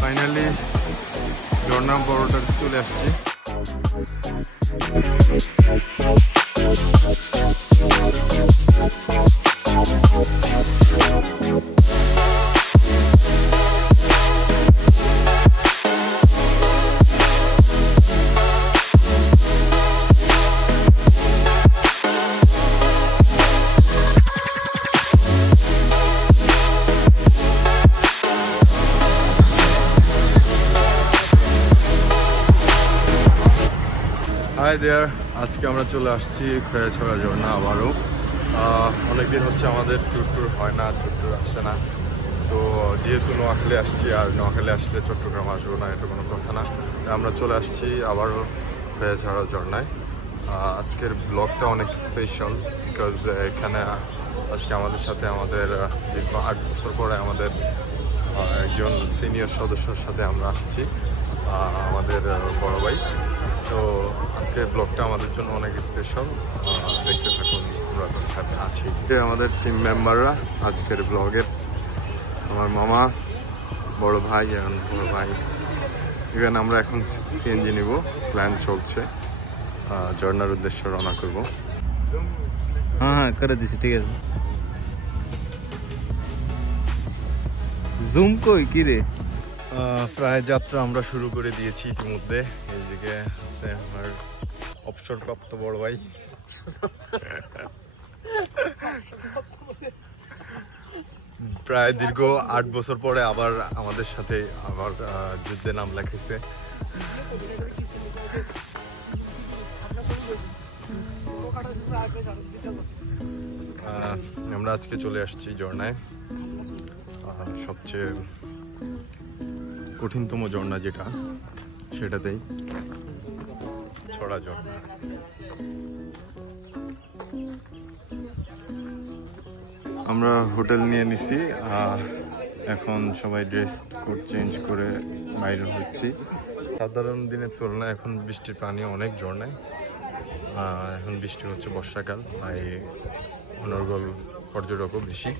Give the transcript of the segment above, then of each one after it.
Finally ঝর্ণা বড়টার চলে আসছি। হাই দেয়ার, আজকে আমরা চলে আসছি খয়াছড়া ঝর্ণা আবারও। অনেকদিন হচ্ছে আমাদের ট্যুর হয় না, ট্যুর আসে না। তো যেহেতু নোয়াখালী আসছি, আর নোয়াখালী আসলে চট্টগ্রাম আসবো না এটা কোনো কথা না। আমরা চলে আসছি আবারও খয়াছড়া ঝর্ণায়। আজকের ব্লগটা অনেক স্পেশাল, বিকজ এখানে আজকে আমাদের সাথে আমাদের দীর্ঘ 8 বছর পরে আমাদের একজন সিনিয়র সদস্যর সাথে আমরা আসছি, আমাদের বড় ভাই। তো আজকের ব্লগটা আমাদের জন্য অনেক স্পেশাল, দেখতে থাকুন, আমরা তোর সাথে আছি। আমাদের টিম মেম্বাররা আজকের ব্লগের আমার মামা, বড় ভাই এবং বড় ভাই। এখানে আমরা এখন সিএনজি নিব, প্ল্যান চলছে, ঝর্ণার উদ্দেশ্যে রওনা করব। হ্যাঁ করে দিছি, ঠিক আছে। জুম কই কি রে? প্রায় যাত্রা আমরা শুরু করে দিয়েছি ইতিমধ্যে। এইদিকে আছে আমার অবসরপ্রাপ্ত বড় ভাই। প্রায় দীর্ঘ 8 বছর পরে আবার আমাদের সাথে আবার যুদ্ধে নাম লেখেছে। আমরা আজকে চলে আসছি ঝর্ণায়, সবচেয়ে কঠিনতম ঝর্ণা যেটা, সেটাতেই ছড়া ঝর্ণা। আমরা হোটেল নিয়ে নিছি, এখন সবাই ড্রেস কোড চেঞ্জ করে বাইরে হচ্ছি। সাধারণ দিনের তুলনায় এখন বৃষ্টির পানি অনেক ঝর্ণায়। এখন বৃষ্টি হচ্ছে বর্ষাকাল, তাই অনর্গল পর্যটকও বেশি।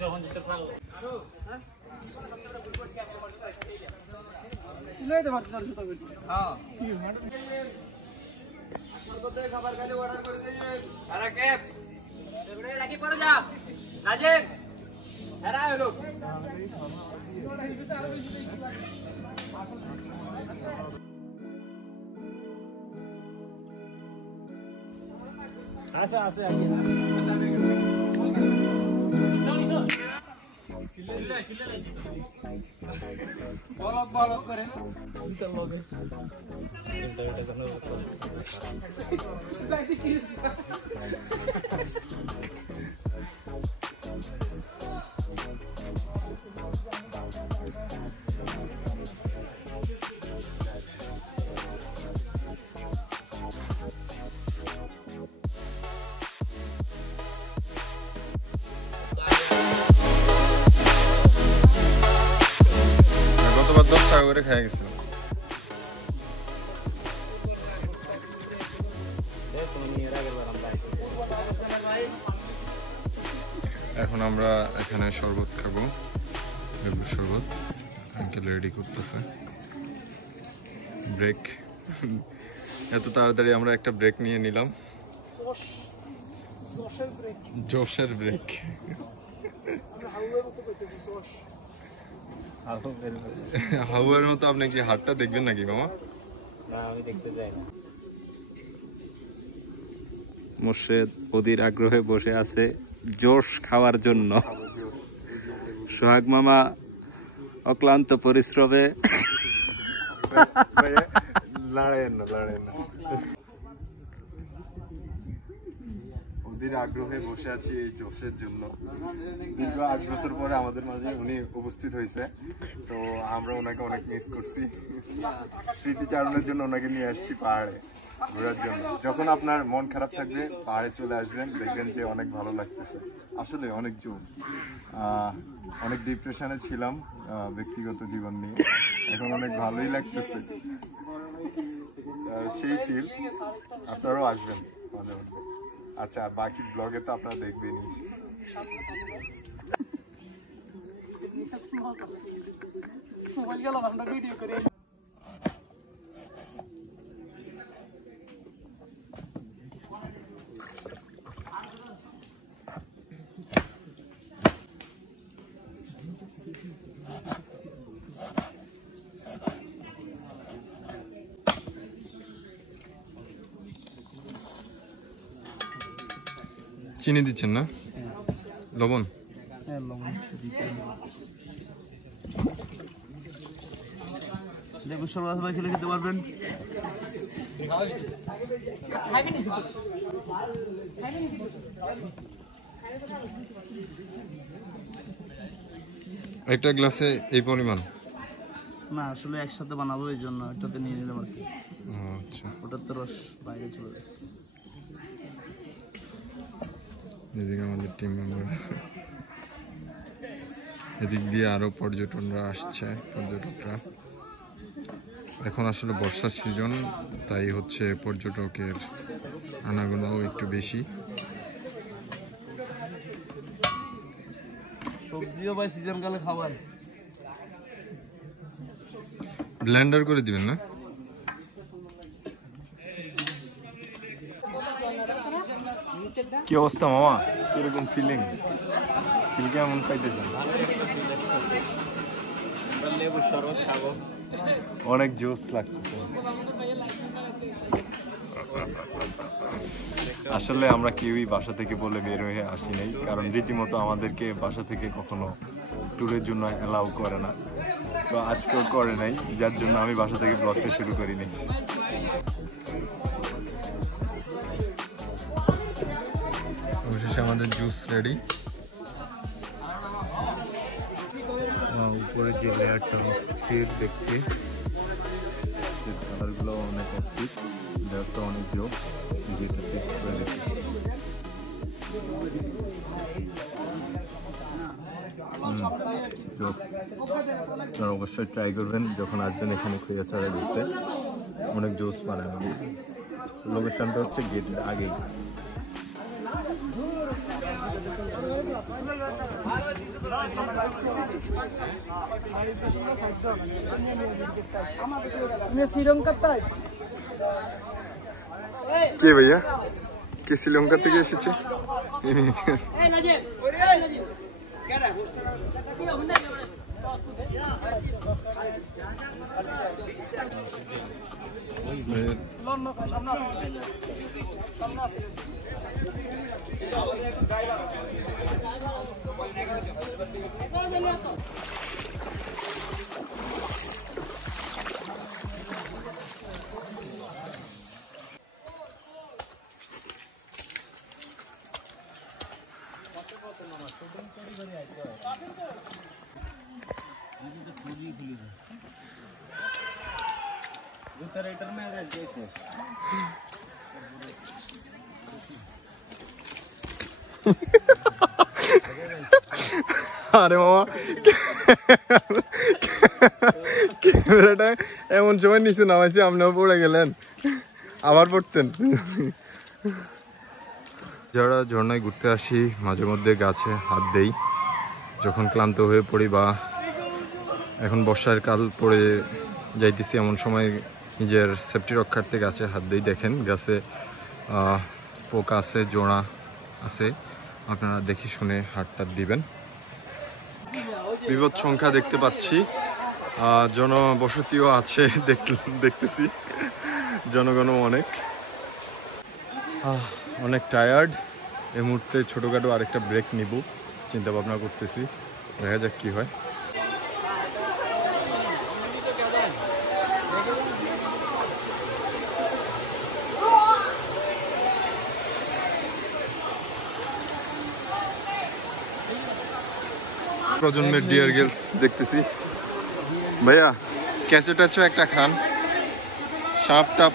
আসে আসে বলক করে গতবার 10 টাকা করে খেয়ে গেছিল। এখন আমরা এখানে শরবত খাবো, লেবুর শরবত। আঙ্কেল রেডি করতেছে। ব্রেক, এত তাড়াতাড়ি আমরা একটা ব্রেক নিয়ে নিলাম। জোশের ব্রেক। হাওয়ার মতো। আপনি কি হাটটা দেখবেন নাকি মামা? না, আমি দেখতে যাই না। মোর্শেদ অধীর আগ্রহে বসে আছে জোশ খাওয়ার জন্য। সোহাগ মামা অক্লান্ত পরিশ্রমে অধীর আগ্রহে বসে আছি এই জোশের জন্য। দীর্ঘ 8 বছর পরে আমাদের মাঝে উনি উপস্থিত হয়েছে, তো আমরা ওনাকে অনেক মিস করছি। স্মৃতিচারণের জন্য ওনাকে নিয়ে আসছি পাহাড়ে ঘোরার জন্য। যখন আপনার মন খারাপ থাকবে পাহাড়ে চলে আসবেন, দেখবেন যে অনেক ভালো লাগতেছে। আসলে অনেক জোশ। অনেক ডিপ্রেশনে ছিলাম ব্যক্তিগত জীবন নিয়ে, এখন অনেক ভালোই লাগতেছে। সেই ফিল আপনারাও আসবেন মাঝে মধ্যে। আচ্ছা, আর বাকি ব্লগে তো আপনারা দেখবেনই। চিনি দিচ্ছেন না? লবণ? হ্যাঁ, লবণ লেবুর শরবত ভাই ছেলে খেতে পারবেন। একটা গ্লাসে এই পরিমাণ না, আসলে একসাথে বানাবো, এই জন্য এটাতে নিয়ে নিলাম আর কি। আচ্ছা, ওটার তো রস বাইরে চলে যায়। এদিকে আমাদের টিম মেম্বার, এদিক দিয়ে আরো পর্যটকরা আসছে। পর্যটকরা এখন আসলে বর্ষার সিজন, তাই হচ্ছে পর্যটকের আনাগোনাও একটু বেশি। সবজিও ভাই সিজন কালে খাবার। ব্লেন্ডার করে দিবেন না? কি অবস্থা মামা, কিরকম ফিল কেমন পাইতেছেন? লেবুর শরবত খাবো, অনেক জোস লাগছে। আসলে আমরা কেউই বাসা থেকে বলে বের হয়ে আসি নাই, কারণ রীতিমতো আমাদেরকে বাসা থেকে কখনো ট্যুরের জন্য অ্যালাউ করে না, তো আজকেও করে নাই, যার জন্য আমি বাসা থেকে ব্লগটা শুরু করিনি। অবশেষে আমাদের জুস রেডি। উপরে যে লেয়ারটা অস্থির দেখতে, কালারগুলো অনেক অস্থির, লেয়ারটা অনেক জোর, যেটা টেস্ট করে দেখি। আপনারা অবশ্যই ট্রাই করবেন যখন আসবেন এখানে খৈয়াছড়া ঘুরতে, অনেক জোস বানায় আমাদের। লোকেশনটা হচ্ছে গেটের আগেই। কে ভাইয়া? কে শ্রীলঙ্কা থেকে এসেছে? আরে মামা, ক্যামেরাটা এমন সময় নিচে নামাইছি, আপনিও পড়ে গেলেন, আবার পড়তেন। যারা ঝর্ণায় ঘুরতে আসি মাঝে মধ্যে গাছে হাত দেই যখন ক্লান্ত হয়ে পড়ি, বা এখন বর্ষার কাল পড়ে যাইতেছি, এমন সময় নিজের সেফটি রক্ষার্থে গাছে হাত দেই। দেখেন গাছে পোকা আছে, জোড়া আছে, আপনারা দেখে শুনে হাতটা দিবেন। বিপদ সংখ্যা দেখতে পাচ্ছি, জনবসতিও আছে দেখতেছি, জনগণও অনেক টায়ার্ড। এই মুহূর্তে ছোটোখাটো আরেকটা ব্রেক নিব চিন্তা ভাবনা করতেছি, দেখা যাক কি হয়। প্রজন্মের ডিয়ার গার্লস দেখতেছি। ভাইয়া ক্যাচে ট্যাচো একটা খান, সাপ টাপ।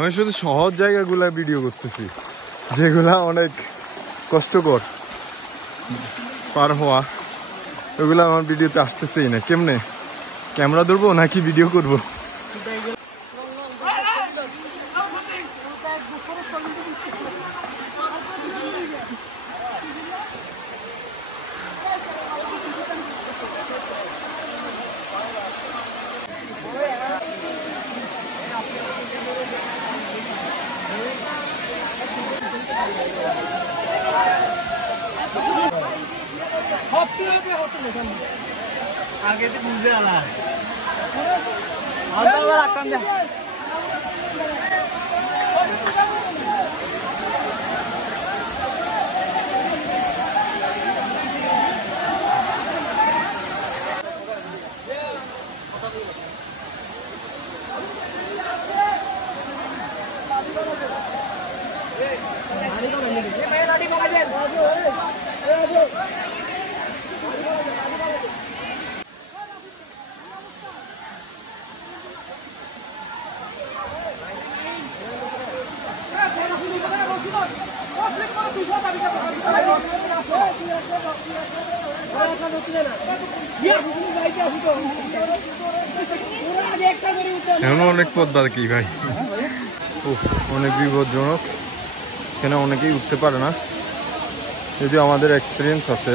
আমি শুধু সহজ জায়গাগুলা ভিডিও করতেছি, যেগুলা অনেক কষ্টকর পার হওয়া, ওগুলো আমার ভিডিওতে আসতেছেই না। কেমনে ক্যামেরা ধরবো নাকি ভিডিও করব? आगे तो मुझे आला और तो रकम दे এখনো অনেক পথ বাকি ভাই, অনেক বিপজ্জনক। এখানে অনেকেই উঠতে পারে না, যদিও আমাদের এক্সপিরিয়েন্স আছে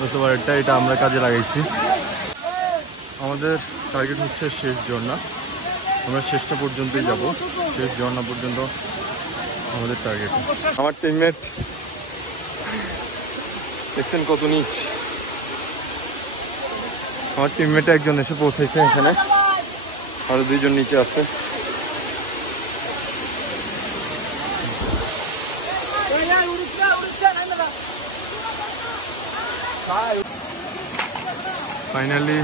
গতবার এটা আমরা কাজে লাগাইছি। আমাদের টার্গেট হচ্ছে শেষ ঝর্ণা, আমরা শেষটা পর্যন্তই যাব, শেষ ঝর্ণা পর্যন্ত আমাদের টার্গেট। আমার টিমমেট দেখছেন কত নিচ, আমার টিমমেটে একজন এসে পৌঁছেছে এখানে, আরো দুইজন নিচে আছে। ফাইনালি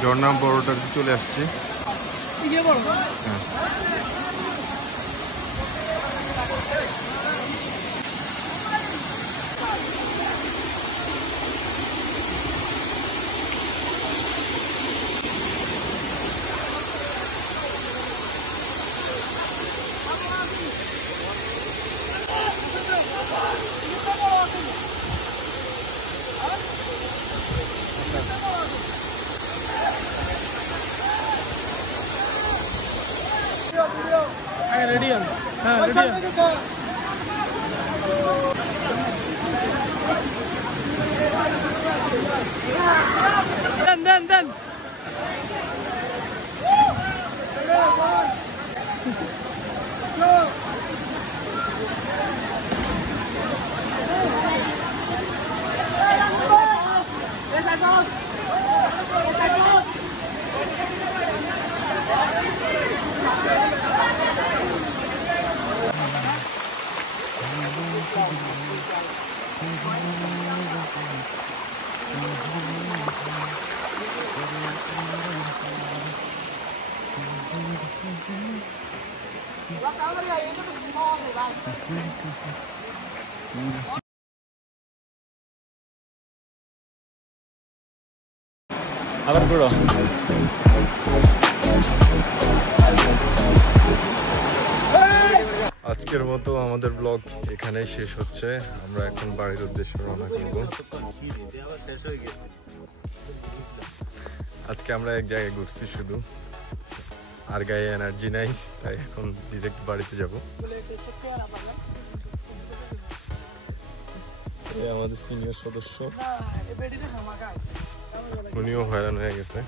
ঝর্ণা বড়টার চলে আসছি। रेडी है हां रेडी है दन আবার ঘুরো। আজকের মতো আমাদের ব্লগ এখানেই শেষ হচ্ছে। আমরা এখন বাড়ির উদ্দেশ্যে রওনা করব। আজকে আমরা এক জায়গায় ঘুরছি শুধু, আর গায়ে এনার্জি নাই, তাই এখন ডিরেক্ট বাড়িতে যাব। আমাদের সিনিয়র সদস্য, উনিও হয়রান হয়ে গেছে।